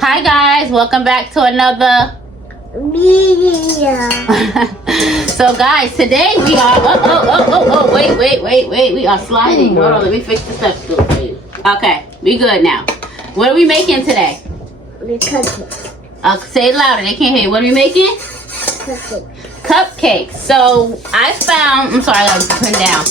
Hi guys, welcome back to another video. So guys, today we are wait, we are sliding. Hold on, let me fix the step stool for you. Okay, we good now. What are we making today? We're cooking. Say it louder, they can't hear you. What are we making? Cooking. Cupcakes. So I found, I'm sorry, I gotta put it down.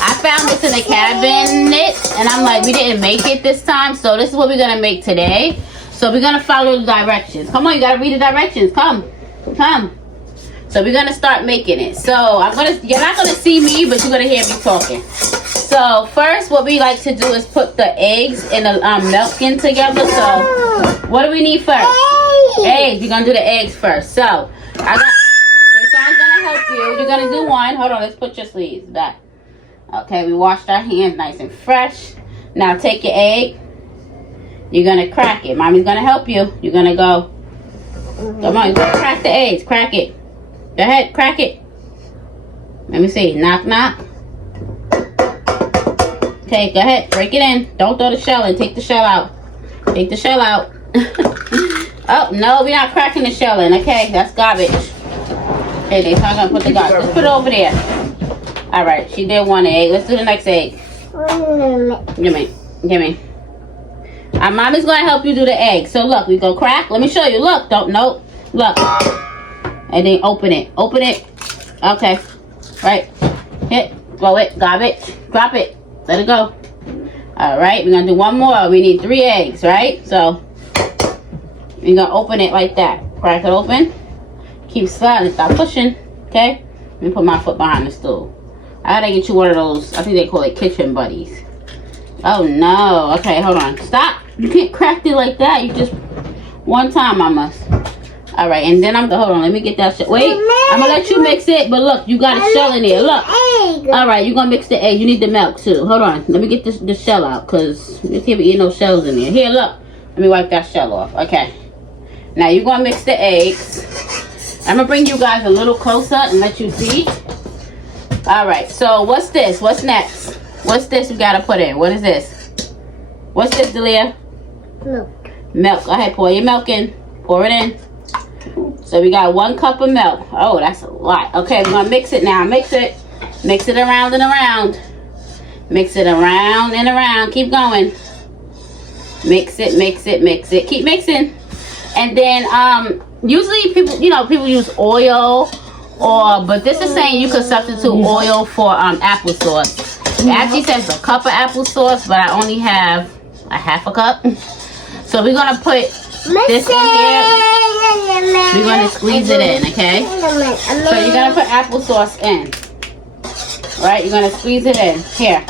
I found this in the cabinet and I'm like, we didn't make it this time, so this is what we're gonna make today. So we're gonna follow the directions. Come on, you gotta read the directions. Come. So we're gonna start making it. So you're not gonna see me, but you're gonna hear me talking. So first, what we like to do is put the eggs and the milk in together. So what do we need first? Eggs. You're gonna do the eggs first. So I'm gonna help you. You're gonna do one. Hold on, let's put your sleeves back. Okay, we washed our hands nice and fresh. Now take your egg. You're gonna crack it. Mommy's gonna help you. You're gonna go. Come on, you're gonna crack the eggs. Crack it. Go ahead, crack it. Let me see. Knock, knock. Okay, go ahead. Break it in. Don't throw the shell in. Take the shell out. Take the shell out. Oh, no, we're not cracking the shell in. Okay, that's garbage. Okay, so I'm gonna put the garbage. Let's put it over there. Alright, she did one egg. Let's do the next egg. Give me. Our mommy's gonna help you do the egg. So look, we go crack. Let me show you. Look, nope. Look. And then open it. Open it. Okay. Right. Hit. Blow it. Garbage. Drop it. Let it go. Alright, we're gonna do one more. We need 3 eggs, right? So you're gonna open it like that. Crack it open. Keep sliding. Stop pushing. Okay? Let me put my foot behind the stool. I gotta get you one of those, I think they call it kitchen buddies. Oh no. Okay, hold on. Stop. You can't crack it like that. You just one time I must. Alright, and then hold on, let me get that shell. Wait, I'm gonna let you mix it, but look, you got a shell in there. Look. Alright, you're gonna mix the egg. You need the milk too. Hold on. Let me get the shell out, because you can't be eating no shells in there. Here, look. Let me wipe that shell off. Okay. Now you're gonna mix the eggs. I'm gonna bring you guys a little closer and let you see. Alright, so what's this? What's next? What's this we gotta put in? What is this? What's this, Delia? Milk. Milk. Go ahead, pour your milk in. Pour it in. So we got 1 cup of milk. Oh, that's a lot. Okay, we're gonna mix it now. Mix it. Mix it around and around. Mix it around and around. Keep going. Mix it, mix it, mix it. Keep mixing. And then usually people use oil, but this is saying you could substitute oil for applesauce. It actually says a cup of applesauce, but I only have a half a cup. So we're gonna put this in here. We're gonna squeeze it in, okay? So you're gonna put applesauce in. Right? You're gonna squeeze it in. Here.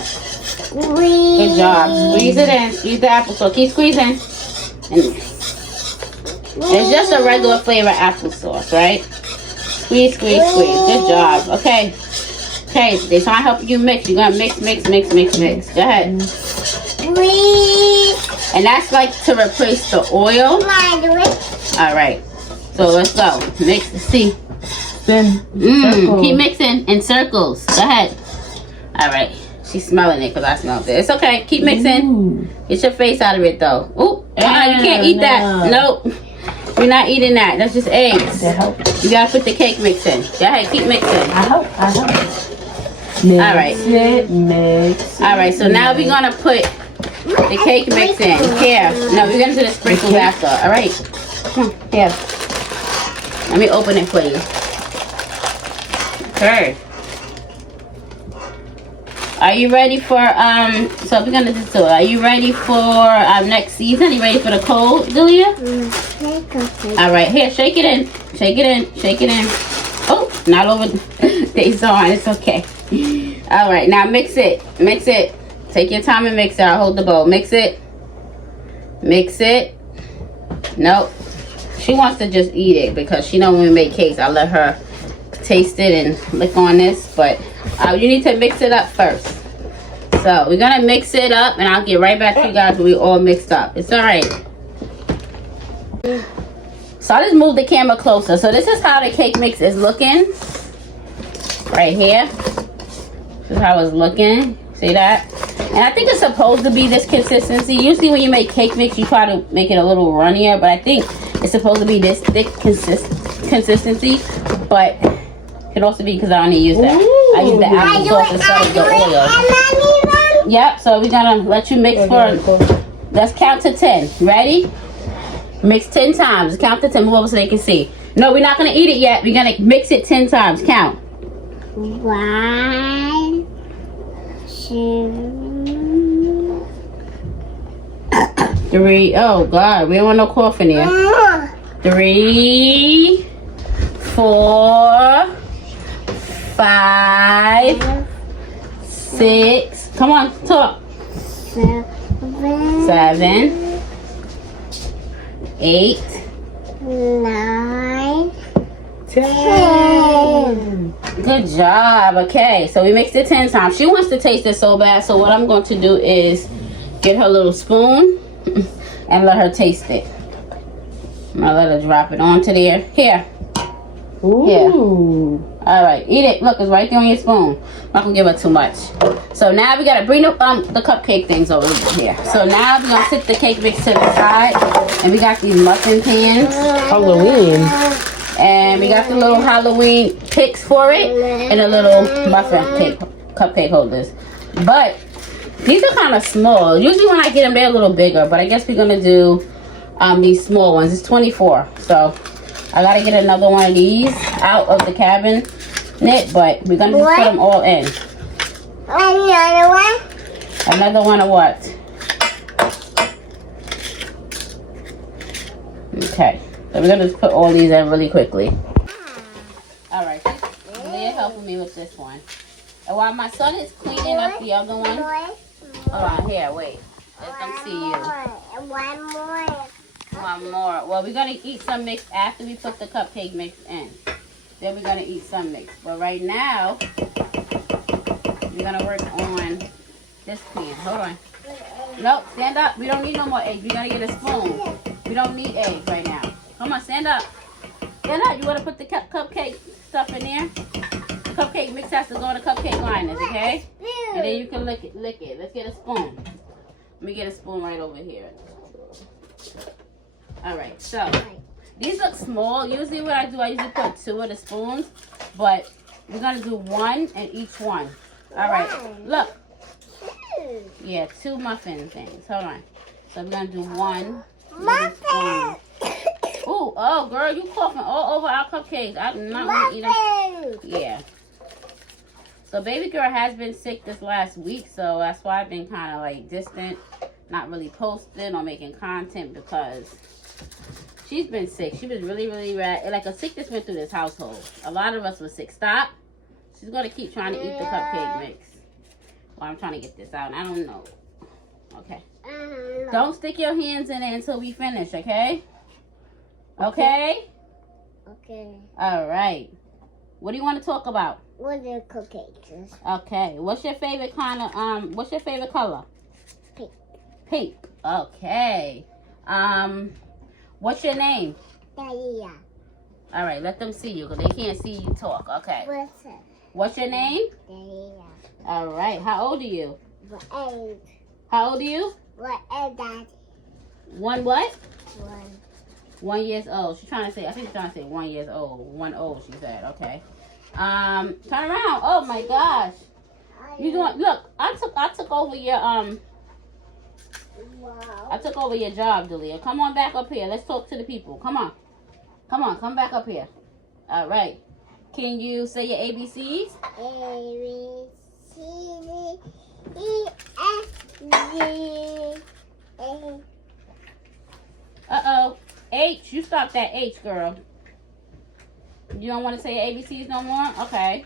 Good job. Squeeze it in. Squeeze the applesauce. Keep squeezing. And it's just a regular flavor applesauce, right? Squeeze, squeeze, squeeze. Good job. Okay. Okay, they're trying to help you mix. You're gonna mix. Go ahead. And that's like to replace the oil. Alright. So let's go. Mix. See. Keep mixing in circles. Go ahead. Alright. She's smelling it because I smelled it. It's okay. Keep mixing. Get your face out of it though. Ooh. You can't eat that. Nope. We're not eating that. That's just eggs. You gotta put the cake mix in. Go ahead. Keep mixing. I hope. Alright. Alright. So now we're gonna put the cake mix in. Here. No, we're gonna do the sprinkles after. Alright. Come on. Here. Let me open it for you. Okay. Are you ready for so we're gonna do it. Are you ready for next season? You ready for the cold, Delia? Alright, here, shake it in. Shake it in. Shake it in. Oh, not over days on. It's okay. Alright, now mix it. Mix it. Take your time and mix it. I'll hold the bowl. Mix it. Mix it. Nope. She wants to just eat it because she knows when we make cakes, I let her taste it and lick on this, but you need to mix it up first. So we're gonna mix it up and I'll get right back to you guys when we all mixed up. It's alright. So I just moved the camera closer. So this is how the cake mix is looking. Right here. This is how it's looking. See that? And I think it's supposed to be this consistency. Usually when you make cake mix, you try to make it a little runnier, but I think it's supposed to be this thick consistency. But it could also be because I only use that. I use the applesauce instead of the oil. Yep, so we're gonna let you mix for, let's count to 10. Ready? Mix 10 times. Count to 10. Move over so they can see. No, we're not gonna eat it yet. We're gonna mix it 10 times. Count. 1, 2, 3. Oh God, we don't want no coughing here. 3, 4, 5, 6. Come on, talk. 7, 8, 9, 10. Good job. Okay, so we mixed it 10 times. She wants to taste it so bad, so what I'm going to do is get her little spoon and let her taste it. I'm gonna let her drop it onto there. Here. Ooh. Here. All right, eat it. Look, it's right there on your spoon. I'm not gonna give her too much. So now we gotta bring the cupcake things over here. So now we're gonna sit the cake mix to the side, and we got these muffin pans. Halloween. And we got the little Halloween picks for it, and the little muffin cupcake holders. But these are kind of small. Usually when I get them, they're a little bigger. But I guess we're gonna do these small ones. It's 24. So I gotta get another one of these out of the cabinet. But we're gonna just put them all in. another one. Another one of what? Okay. So we're gonna just put all these in really quickly. Alright, Leah helping me with this one. And while my son is cleaning up the other one, hold on, here, wait. Let them see you. One more. One more. Well, we're gonna eat some mix after we put the cupcake mix in. Then we're gonna eat some mix. But right now, we're gonna work on this pan. Hold on. Nope, stand up. We don't need no more eggs. We're gonna get a spoon. We don't need eggs right now. Come on, stand up. Stand up. You want to put the cupcake stuff in there? The cupcake mix has to go in the cupcake liners, okay? And then you can lick it. Let's get a spoon. Let me get a spoon right over here. All right, so these look small. Usually what I do, I usually put 2 of the spoons, but we're going to do 1 in each one. All right, look. Yeah, 2 muffin things. Hold on. So we're going to do 1 muffin. Ooh, oh, girl, you coughing all over our cupcakes. I'm not going to eat them. Yeah. So baby girl has been sick this last week, so that's why I've been kind of like distant, not really posting or making content because she's been sick. She was really, really bad. Like a sickness went through this household. A lot of us were sick. Stop. She's going to keep trying to eat the cupcake mix. Well, I'm trying to get this out. I don't know. Okay. Don't stick your hands in it until we finish, okay? Okay? Okay. All right. What do you want to talk about? What are cupcakes? Okay. What's your favorite kind of, what's your favorite color? Pink. Pink. Okay. What's your name? Dalia. All right. Let them see you because they can't see you talk. Okay. What's it? What's your name? Dalia. All right. How old are you? What is? How old are you? What is that? One what? 1. 1 years old. She's trying to say, I think she's trying to say 1 year old. 1 old, she said. Okay. Turn around. Oh my gosh. You doing, look, I took over your, Wow. I took over your job, Delia. Come on back up here. Let's talk to the people. Come on. Come on, come back up here. All right. Can you say your ABCs? A, B, C, D, E, F, G, A. Uh-oh. H. You stop that H, girl. You don't want to say ABCs no more? Okay.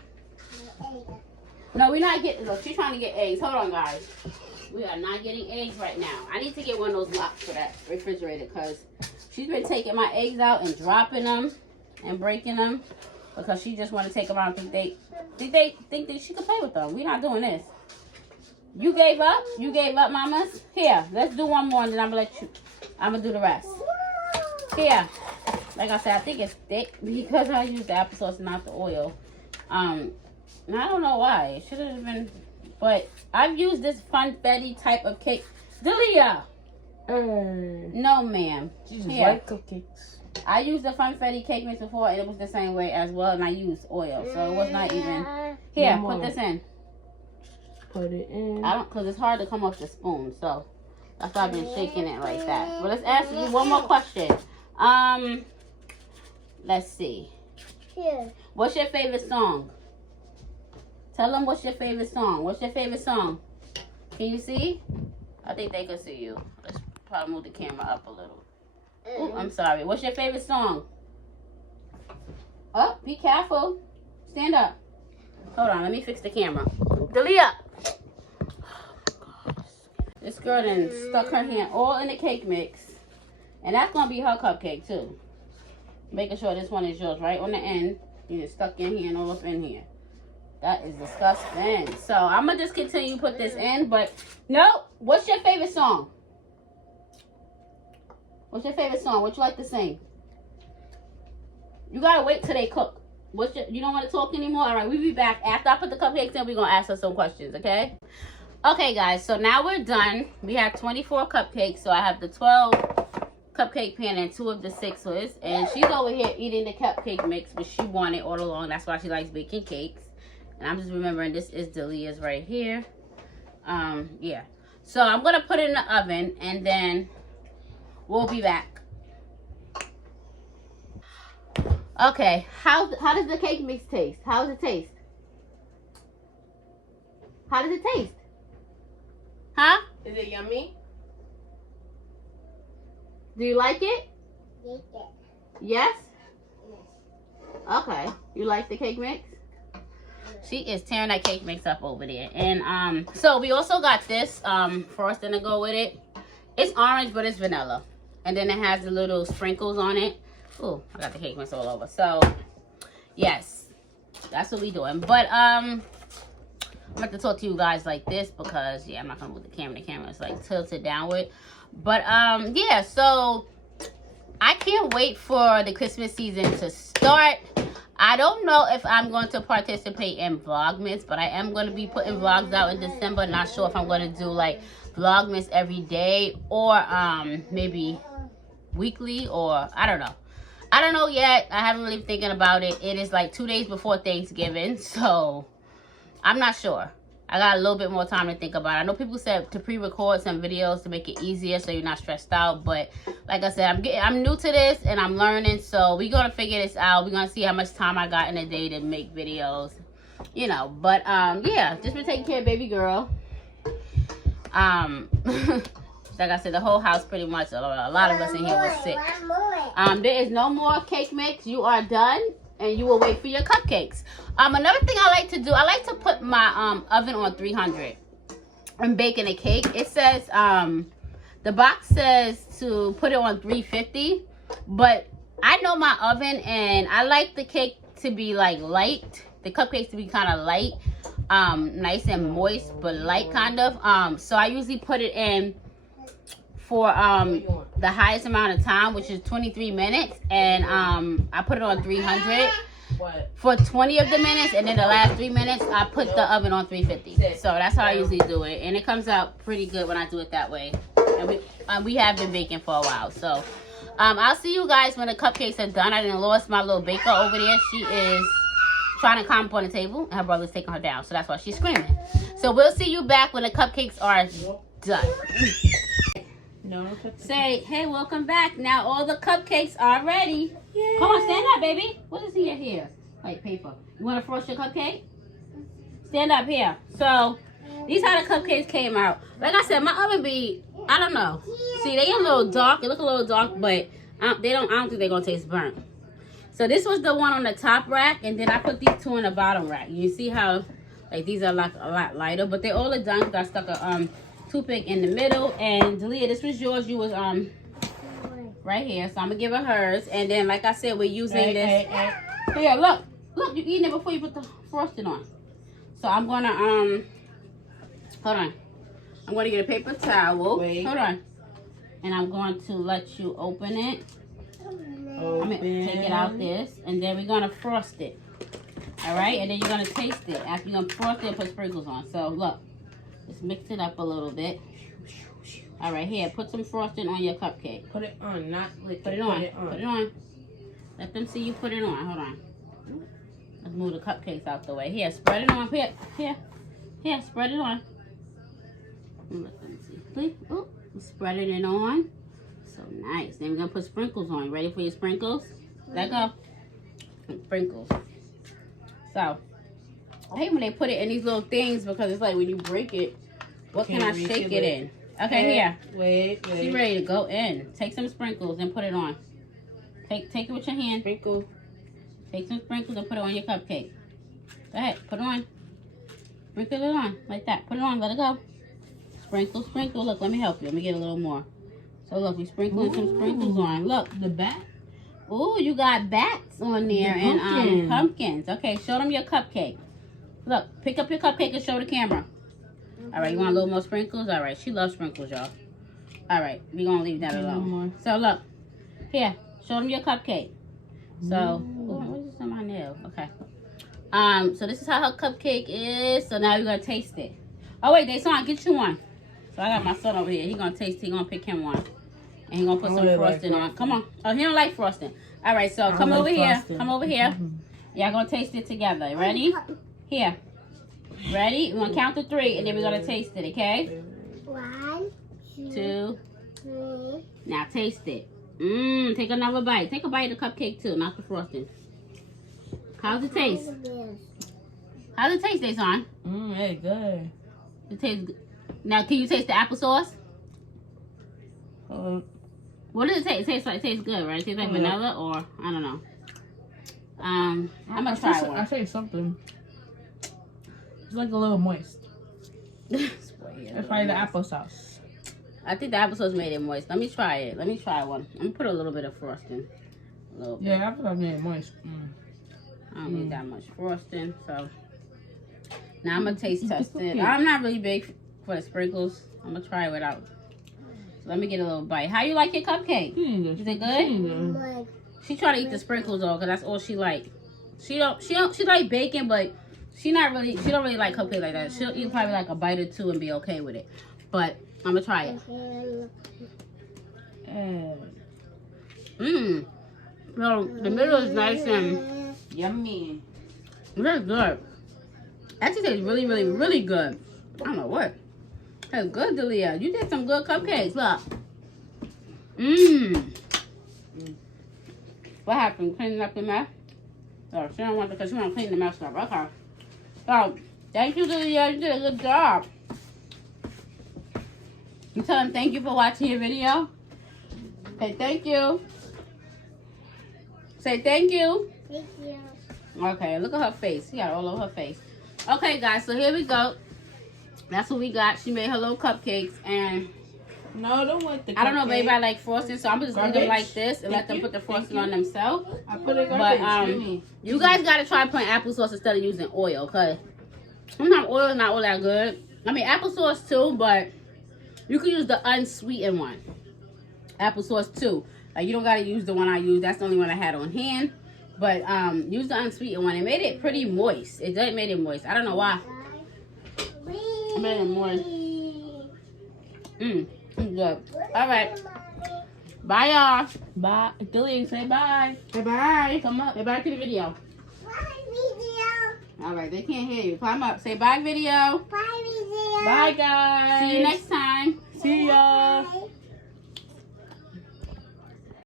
No, we're not getting, look, she's trying to get eggs. Hold on, guys. We are not getting eggs right now. I need to get one of those locks for that refrigerator because she's been taking my eggs out and dropping them and breaking them because she just want to take them out and think that she can play with them. We're not doing this. You gave up? You gave up, mamas? Here, let's do one more and then I'm going to do the rest. Here. Like I said, I think it's thick because I used the applesauce and not the oil. And I don't know why. It should have been But I've used this funfetti type of cake. Delia! No, ma'am. She just Here. like cupcakes. I used the funfetti cake mix before, and it was the same way as well, and I used oil, so it was not even. Here, No put more. this in. Put it in. I don't, cause it's hard to come off the spoon, so that's why I've been shaking it like that. But let's ask you one more question. Let's see. Here. What's your favorite song? Tell them what's your favorite song. What's your favorite song? Can you see? I think they can see you. Let's probably move the camera up a little. Ooh, I'm sorry. What's your favorite song? Oh, be careful. Stand up. Hold on, let me fix the camera. Delia! This girl done stuck her hand all in the cake mix. And that's going to be her cupcake, too. Making sure this one is yours right on the end. You just stuck your hand all up in here. That is disgusting. So, I'm going to just continue to put this in. But, no. What's your favorite song? What's your favorite song? What you like to sing? You got to wait till they cook. You don't want to talk anymore? All right, we'll be back. After I put the cupcakes in, we're going to ask her some questions, okay? Okay, guys. So, now we're done. We have 24 cupcakes. So, I have the 12 cupcake pan and 2 of the 6s. And she's over here eating the cupcake mix, which she wanted all along. That's why she likes baking cakes. And I'm just remembering this is Delia's right here. Yeah. So, I'm going to put it in the oven. And then we'll be back. Okay, how does the cake mix taste? How does it taste? How does it taste? Huh? Is it yummy? Do you like it? Yes. Yes? Okay. You like the cake mix? She is tearing that cake mix up over there. And so we also got this frosting to go with it. It's orange, but it's vanilla. And then it has the little sprinkles on it. Oh, I got the cake mix all over. So, yes, that's what we doing. But, I'm going to talk to you guys like this because, yeah, I'm not going to move the camera. The camera is, like, tilted downward. But, yeah, so I can't wait for the Christmas season to start. I don't know if I'm going to participate in Vlogmas, but I am going to be putting vlogs out in December. Not sure if I'm going to do, like, Vlogmas every day or maybe weekly or I don't know. I don't know yet. I haven't really been thinking about it. It is like 2 days before Thanksgiving, so I'm not sure. I got a little bit more time to think about it. I know people said to pre-record some videos to make it easier so you're not stressed out, but like I said, I'm new to this and I'm learning, so we're going to figure this out. We're going to see how much time I got in a day to make videos, you know. But yeah, just been taking care of baby girl. Like I said, the whole house pretty much, a lot of us in here was sick. There is no more cake mix. You are done, and you will wait for your cupcakes. Another thing I like to do, I like to put my oven on 300 and baking a cake. It says, the box says to put it on 350, but I know my oven, and I like the cake to be like light, the cupcakes to be kind of light, nice and moist, but light kind of. So I usually put it in for the highest amount of time, which is 23 minutes, and I put it on 300 for 20 of the minutes, and then the last 3 minutes I put the oven on 350. So that's how I usually do it, and it comes out pretty good when I do it that way. And we have been baking for a while, so I'll see you guys when the cupcakes are done. I done lost my little baker over there. She is trying to climb up on the table, and her brother's taking her down, so that's why she's screaming. So we'll see you back when the cupcakes are done. No. Say, hey, welcome back. Now all the cupcakes are ready. Yay. Come on, stand up, baby. What is here? Like paper. You want to frost your cupcake? Stand up here. So, these how the cupcakes came out. Like I said, my oven be, I don't know. See, they a little dark. They look a little dark, but I don't think they're going to taste burnt. So, this was the one on the top rack, and then I put these 2 on the bottom rack. You see how, like, these are like a lot lighter, but they all are done because I stuck a, toothpick in the middle. And Delia, this was yours. You was right here, so I'm gonna give her hers. And then, like I said, we're using this. Here, look, you're eating it before you put the frosting on. So I'm gonna hold on. I'm gonna get a paper towel. Hold on. And I'm going to let you open it. I'm gonna take it out this, and then we're gonna frost it. All right, and then you're gonna taste it. After you're gonna frost it and put sprinkles on. So look. Just mix it up a little bit. All right, here, put some frosting on your cupcake. Put it on, not lick Put it on. Put it on. Let them see you put it on. Hold on. Let's move the cupcakes out the way. Here, spread it on. Here, spread it on. Let them see. Please. Oh, spreading it on. So nice. Then we're gonna put sprinkles on. Ready for your sprinkles? Let go. Sprinkles. So I hate when they put it in these little things because it's like when you break it, what can I shake it in? Okay, here. Wait. She's ready to go in. Take some sprinkles and put it on. Take it with your hand. Sprinkle. Take some sprinkles and put it on your cupcake. Go ahead, put it on. Sprinkle it on like that. Put it on. Let it go. Sprinkle, sprinkle. Look, let me help you. Let me get a little more. So look, we sprinkling some sprinkles on. Look. The bat? Ooh, you got bats on there and pumpkins. Okay, show them your cupcake. Look, pick up your cupcake and show the camera. All right, you want a little more sprinkles? All right, she loves sprinkles, y'all. All right, we're going to leave that alone. So look, here, show them your cupcake. So, what is this on my nail? Okay. So this is how her cupcake is. So now we're going to taste it. Oh, wait, Deson, get you one. So I got my son over here. He's going to taste it. He's going to pick him one. And he's going to put some frosting on. Come on. Oh, he don't like frosting. All right, so come over here. Come over here. Y'all going to taste it together. Ready? Here. Ready? We're going to count to 3, and then we're going to taste it, okay? 1, 2. 3. Now taste it. Take another bite. Take a bite of the cupcake, too, not the frosting. How's it taste? How's it taste, Deson? It's good. It tastes good. Now, can you taste the applesauce? What does it taste? It tastes good, right? It tastes like vanilla or, I don't know. I'm going to try one. I say something. It's like a little moist. It's probably the applesauce. I think the applesauce made it moist. Let me try it. Let me try one. I'm going to put a little bit of frosting. A little bit. Yeah, applesauce made it moist. I don't need that much frosting, so. Now I'm going to taste test it. I'm not really big for the sprinkles. I'm going to try it without. So let me get a little bite. How you like your cupcake? Is it good? She try to eat the sprinkles though, cause that's all she like. She like bacon, but she don't really like cupcake like that. She'll eat probably like a bite or 2 and be okay with it. But I'm gonna try it. So the middle is nice and yummy. That's good. Actually tastes really, really, really good. I don't know what. That's good, Delia. You did some good cupcakes. Look. What happened? Cleaning up the mess? Oh, she don't want to because she want to clean the mess up. Okay. So, thank you, Delia. You did a good job. You tell them thank you for watching your video. Say thank you. Say thank you. Thank you. Okay, look at her face. She got it all over her face. Okay, guys, so here we go. That's what we got. She made her little cupcakes, and no, don't like the cupcake. I don't know if anybody like frosting, so I'm just leave them like this and let them put the frosting on themselves. I put it But you guys gotta try putting applesauce instead of using oil, cause sometimes oil is not all that good. I mean applesauce too, but you can use the unsweetened one. Applesauce too. Like you don't gotta use the one I used. That's the only one I had on hand. But use the unsweetened one. It made it pretty moist. It did made it moist. I don't know why. I made it moist. Good. All right. Bye, y'all. Bye. Delia, say bye. Say bye. Come up. Say bye to the video. Bye, video. All right. They can't hear you. Climb up. Say bye, video. Bye, video. Bye, guys. See you next time. See ya. Bye.